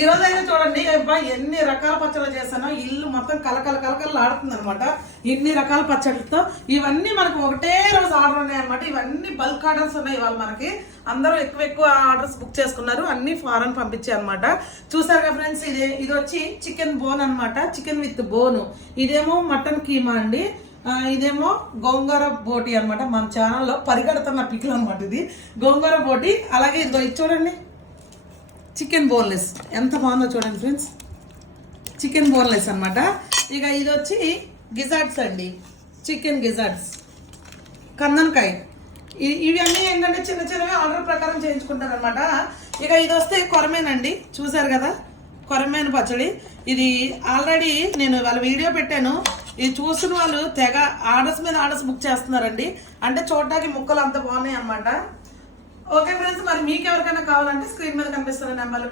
ఈ రోజు అయితే చూడండి ఎన్ని రకాల పచ్చళ్ళు చేశానో, ఇల్లు మొత్తం కలకల ఆడుతుంది అనమాట. ఇన్ని రకాల పచ్చళ్ళతో ఇవన్నీ మనకు ఒకటే రోజు ఆర్డర్ ఉన్నాయి అనమాట. ఇవన్నీ బల్క్ ఆర్డర్స్ ఉన్నాయి. ఇవాళ మనకి అందరూ ఎక్కువ ఆర్డర్స్ బుక్ చేసుకున్నారు. అన్ని ఫారెన్ పంపించాయి అనమాట. చూసారు కదా ఫ్రెండ్స్, ఇది వచ్చి చికెన్ బోన్ అనమాట. చికెన్ విత్ బోను. ఇదేమో మటన్ కీమా అండి. ఇదేమో గోంగూర బోటి అనమాట. మన ఛానల్లో పరిగెడుతున్న పిక్లు అనమాట. ఇది గోంగూర బోటి. అలాగే ఇది చూడండి, చికెన్ బోన్లెస్. ఎంత బాగుందో చూడండి ఫ్రెండ్స్, చికెన్ బోన్లెస్ అనమాట. ఇక ఇది వచ్చి గిజార్డ్స్ అండి, చికెన్ గిజార్డ్స్, కందనకాయ. ఇవన్నీ ఏంటంటే చిన్న చిన్నవి ఆర్డర్ ప్రకారం చేయించుకుంటారు అనమాట. ఇక ఇది వస్తే కొరమేనండి. చూసారు కదా, కొరమేను పచ్చడి. ఇది ఆల్రెడీ నేను వాళ్ళ వీడియో పెట్టాను. ఇది చూసిన వాళ్ళు తెగ ఆర్డర్స్ మీద ఆర్డర్స్ బుక్ చేస్తున్నారండి. అంటే చూడటానికి ముక్కలు అంత బాగున్నాయి అనమాట. ఓకే ఫ్రెండ్స్, మరి మీకు ఎవరికైనా కావాలంటే స్క్రీన్ మీద కనిపిస్తున్న నెంబర్లు